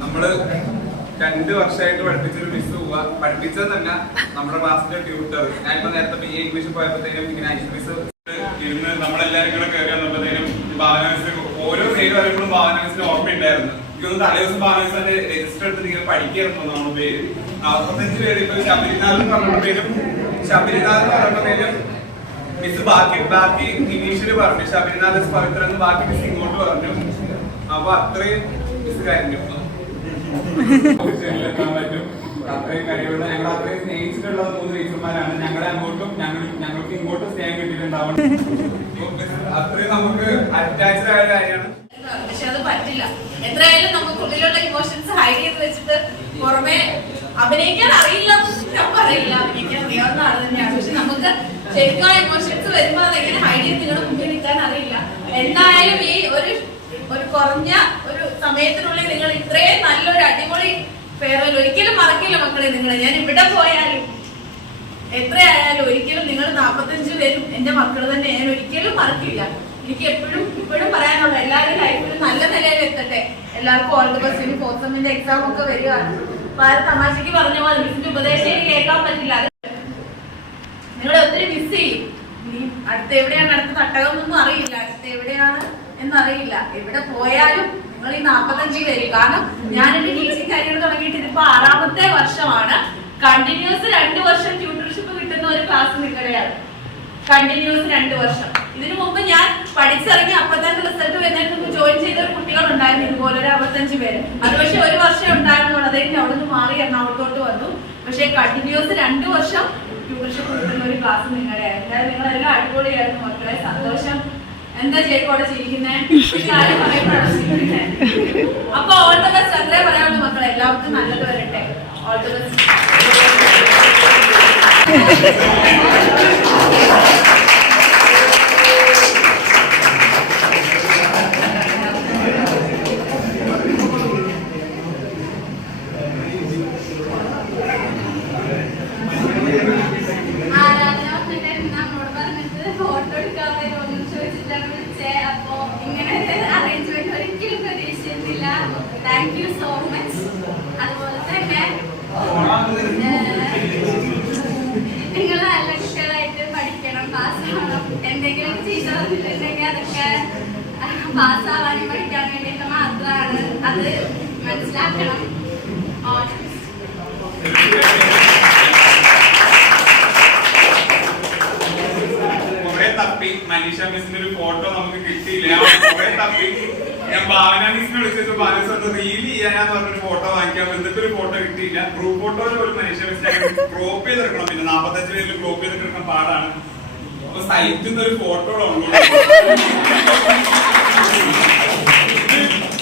നമ്മള് 2 വർഷമായിട്ട് പഠിപ്പിച്ചൊരു മിസ് പോവാ. പഠിപ്പിച്ചതെന്നല്ല, നമ്മുടെ ക്ലാസ്സിലെ ട്യൂട്ടർ. ഞാനിപ്പോ നേരത്തെ BA ഇംഗ്ലീഷ് പോയപ്പോഴത്തേനും ഇങ്ങനെ ഐസ് മിസ് ഇരുന്ന് നമ്മളെല്ലാരും കൂടെ കയറി വന്നപ്പോഴത്തേനും ഭാവന മിസ് ഓരോ പേര് പറയുമ്പോഴും ഭാവന മിസ്സിന് ഓർമ്മയുണ്ടായിരുന്നു. എനിക്കൊന്ന് തലേ ദിവസം ഭാവന മിസ്സിന്റെ രജിസ്റ്റർ എടുത്ത് ഇങ്ങനെ പഠിക്കായിരുന്നു നമ്മുടെ പേര്. 45 പേര്. ഇപ്പൊ ശബരിനാഥ് എന്ന് പറഞ്ഞപ്പോഴത്തേനും മിസ് ബാക്കി ഇംഗ്ലീഷിൽ പറഞ്ഞു ശബരിനാഥ് പവിത്ര എന്ന്, ബാക്കി മിസ് ഇങ്ങോട്ട് പറഞ്ഞു. അപ്പൊ അത്രയും മിസ് കഴിഞ്ഞു പറ്റും. അത്രയും കഴിവുള്ള, ഞങ്ങൾ അത്രയും സ്നേഹിച്ചിട്ടുള്ള 3 ടീച്ചർമാരാണ്. ഞങ്ങളെ അങ്ങോട്ടും ഞങ്ങൾക്ക് ഇങ്ങോട്ടും സ്നേഹം കിട്ടിയിട്ടുണ്ടാവണം. അത്രയും നമുക്ക് അറ്റാച്ച്ഡ് ആയ കാര്യമാണ്. പക്ഷെ അത് പറ്റില്ല. എത്രയായാലും നമുക്ക് ഉള്ളിലുള്ള ഇമോഷൻസ് ഹൈഡ് ചെയ്ത് വെച്ചിട്ട് പുറമെ അഭിനയിക്കാൻ അറിയില്ല ഞാൻ പറയില്ല, അഭിനയിക്കാൻ അറിയാവുന്ന ആള് തന്നെയാണ്. പക്ഷെ നമുക്ക് ശരിക്കും ആ ഇമോഷൻസ് വരുമ്പോ അതെങ്ങനെ ഹൈഡ് ചെയ്ത് നിങ്ങളുടെ മുമ്പിൽ നിൽക്കാൻ അറിയില്ല. എന്തായാലും ഈ ഒരു കുറഞ്ഞ ഒരു സമയത്തിനുള്ളിൽ നിങ്ങൾ ഇത്രയും നല്ലൊരു അടിപൊളി ഫെയർവെൽ ഒരിക്കലും മറക്കില്ല മക്കളെ. നിങ്ങളെ ഞാൻ ഇവിടെ പോയാലും എത്രയായാലും ഒരിക്കലും നിങ്ങൾ 45 പേരും എന്റെ മക്കൾ തന്നെ ഞാൻ ഒരിക്കലും മറക്കില്ല. എനിക്ക് ഇപ്പോഴും പറയാനുള്ള എല്ലാവരും ലൈഫിൽ നല്ല നിലയിൽ എത്തട്ടെ. എല്ലാവർക്കും ഓൾ ദി ബെസ്റ്റ്. 4th സെമ്മിന്റെ എക്സാം ഒക്കെ വരികയാണ്. തമാശക്ക് പറഞ്ഞ പോലെ മിസ്സിന്റെ ഉപദേശം കേൾക്കാൻ പറ്റില്ല. നിങ്ങളെ ഒത്തിരി മിസ് ചെയ്യും. ഇനി അടുത്ത എവിടെയാണ്, അടുത്ത തട്ടകം ഒന്നും അറിയില്ല, അടുത്ത എവിടെയാണ് എന്നറിയില്ല. എവിടെ പോയാലും നിങ്ങൾ ഈ 45 പേര്, കാരണം ഞാനെന്റെ ടീച്ചിങ് കരിയർ തുടങ്ങിയിട്ട് ഇതിപ്പോ 6ാമത്തെ വർഷമാണ്. കണ്ടിന്യൂസ് 2 വർഷം ട്യൂട്ടർഷിപ്പ് കിട്ടുന്ന ഒരു ക്ലാസ് നിങ്ങളുടെയാണ്. കണ്ടിന്യൂസ് 2 വർഷം. ഇതിനു മുമ്പ് ഞാൻ പഠിച്ചിറങ്ങി അപ്പൊ തന്നെ റിസൾട്ട് വരുന്നതിന് മുമ്പ് ജോയിൻ ചെയ്ത ഒരു കുട്ടികളുണ്ടായിരുന്നു, ഇതുപോലെ ഒരു 65 പേര്. അത് പക്ഷെ 1 വർഷം ഉണ്ടായിരുന്നുള്ളൂ. അതായത് അവിടെ നിന്ന് മാറി എറണാകുളത്തോട്ട് വന്നു. പക്ഷെ കണ്ടിന്യൂസ് 2 വർഷം ട്യൂട്ടർഷിപ്പ് കിട്ടുന്ന ഒരു ക്ലാസ് നിങ്ങളുടെയായിരുന്നു. അതായത് നിങ്ങളെല്ലാം അടിപൊളിയായിരുന്നു മക്കളെ. സന്തോഷം. എന്താ ചേക്കോടെ ചിരിക്കുന്നേ? അപ്പൊ ഓൾ ദ ബെസ്റ്റ്. അത്രേ പറയാവുള്ളൂ മക്കളെ. എല്ലാവർക്കും നല്ലത് വരട്ടെ. All the best. Thank you so much. അതുപോലെ തന്നെ നിങ്ങൾ നല്ല കുട്ടികളായിട്ട് പഠിക്കണം, പാസ്സാവണം. എന്തെങ്കിലും ചെയ്തിട്ടുണ്ടെങ്കിൽ അതൊക്കെ പാസ്സാവാനും പഠിക്കാൻ വേണ്ടിയിട്ട് മാത്രമാണ്. അത് മനസ്സിലാക്കണം. തപ്പി മനീഷ മിസ്സിന്റെ ഒരു ഫോട്ടോ നമുക്ക് കിട്ടിയില്ല. ഞാൻ ഭാവന മിസ്സിനെ വിളിച്ചിട്ട് ഭാവന റീൽ ചെയ്യാനാന്ന് പറഞ്ഞൊരു ഫോട്ടോ വാങ്ങിക്കാൻ എന്നിട്ടൊരു ഫോട്ടോ കിട്ടിയില്ല. ഗ്രൂപ്പ് ഫോട്ടോയിൽ ഒരു മനീഷ മിസ്സിനെ ക്രോപ്പ് ചെയ്തെടുക്കണം. പിന്നെ 45 പേരിൽ ക്രോപ്പ് ചെയ്തെടുക്കണം പാടാണ്. അപ്പൊ സൈറ്റിൽ നിന്ന് ഒരു ഫോട്ടോ ഡൗൺലോഡ്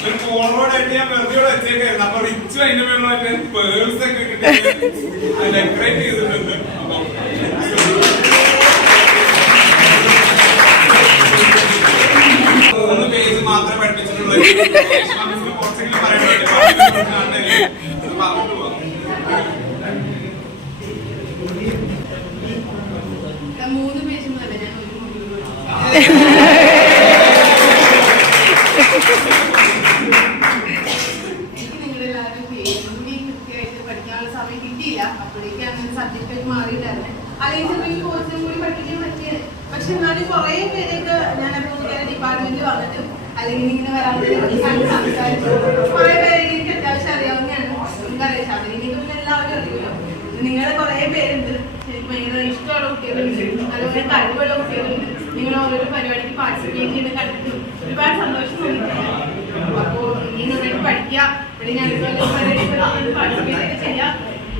ഒരു ഫോളോടായിട്ട് ഞാൻ വെറുതെ വെച്ചേക്കായിരുന്നു. അപ്പൊ റിച്ചും അതിന്റെ പേരിൽ പേഴ്സ് ഒക്കെ കിട്ടി ഡെക്കറേറ്റ് ചെയ്തിട്ടുണ്ട്. അപ്പൊ പേജ് മാത്രമേ പഠിപ്പിച്ചിട്ടുള്ളൂ. കുറച്ചെങ്കിലും പറയാൻ നിങ്ങളെല്ലാവരും കൃത്യമായിട്ട് പഠിക്കാനുള്ള സമയം കിട്ടിയില്ല. അപ്പോഴേക്കും അങ്ങനെ സബ്ജക്റ്റ് ആയിട്ട് മാറിയിട്ടായിരുന്നു. അല്ലെങ്കിൽ ചെറിയ കോഴ്സിനും കൂടി പഠിപ്പിക്കാൻ പറ്റിയത്. പക്ഷെ എന്നാലും കുറെ പേരൊക്കെ ഞാനപ്പോൾ ഡിപ്പാർട്ട്മെന്റിൽ വന്നിട്ടും അല്ലെങ്കിൽ ഇങ്ങനെ വരാൻ സംസാരിച്ചു. കുറെ പേരെ എനിക്ക് അത്യാവശ്യം അറിയാവുന്നതാണ്. നിങ്ങൾക്കറിയാം, ശബരിമല എല്ലാവരും അറിയുമല്ലോ. നിങ്ങളെ കുറെ പേരുണ്ട്, എനിക്ക് ഭയങ്കര ഇഷ്ടമുള്ള കുട്ടികളുണ്ട്, അതുപോലെ കഴിവുള്ള കുട്ടികളുണ്ട്. നിങ്ങൾ ഓരോരോ പരിപാടിക്ക് പാർട്ടിസിപ്പേറ്റ് ചെയ്ത് കണ്ടിട്ട് ഒരുപാട് സന്തോഷം തോന്നിയിട്ടുണ്ട്. അപ്പോൾ ഇനി നന്നായിട്ട് പഠിക്കുക. ഇവിടെ ഞങ്ങൾക്ക് പാർട്ടിസിപ്പേറ്റ് ഒക്കെ ചെയ്യാം.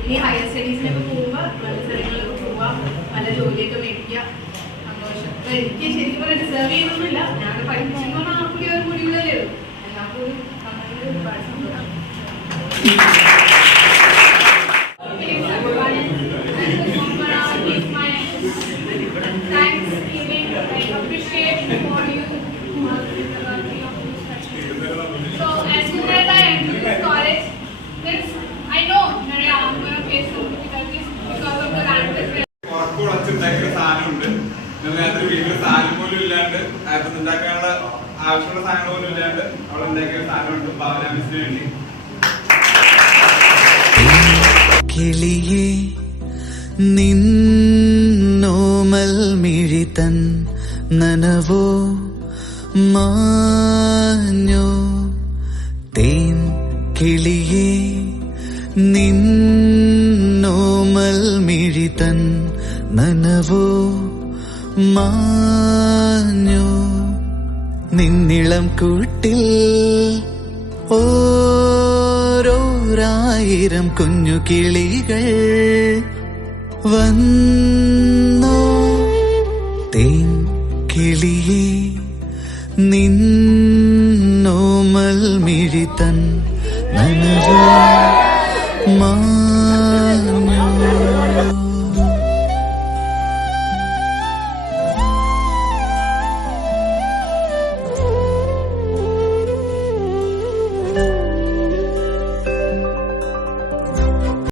ഇനി ഹയർ സ്റ്റഡീസിനൊക്കെ പോകുമ്പോൾ നല്ല സ്ഥലങ്ങളിലൊക്കെ പോവാം, നല്ല ജോലിയൊക്കെ മേടിക്കുക. സന്തോഷം. അപ്പൊ എനിക്ക് ശരിക്കും പറഞ്ഞാൽ ഡിസേർവ് ചെയ്യുന്നൊന്നുമില്ല. ഞാൻ പഠിപ്പിക്കുമ്പോൾ ആ കൂടി ഒരു മുടികളല്ലേ ഉള്ളൂ. എന്നാൽ കൂടി നന്നായിട്ട് ഒരുപാട് സന്തോഷം. ഉണ്ടാക്കിയ സാധനമുണ്ട്. അതിനകത്ത് വീട്ടിൽ സാധനം പോലും ഇല്ലാണ്ട് അത് ഉണ്ടാക്കാനുള്ള ആവശ്യമുള്ള സാധനങ്ങൾ പോലും ഇല്ലാണ്ട് അവൾ ഉണ്ടാക്കിയ സാധനമുണ്ട് ഭാവന മിസ്സിന് വേണ്ടി. കിളിയേ നിന്നോമൽ മിഴിതൻ നനവോ മാഞ്ഞോ തേൻ കിളിയേ നിന്നോമൽ മിഴിതൻ നനവോ മാഞ്ഞോ നിന്നിളം കൂട്ടിൽ ഓരോരായിരം കുഞ്ഞു കിളികൾ വന്നോ തേൻ കിളിയേ നിന്നോമൽ മിഴിതൻ നനവോ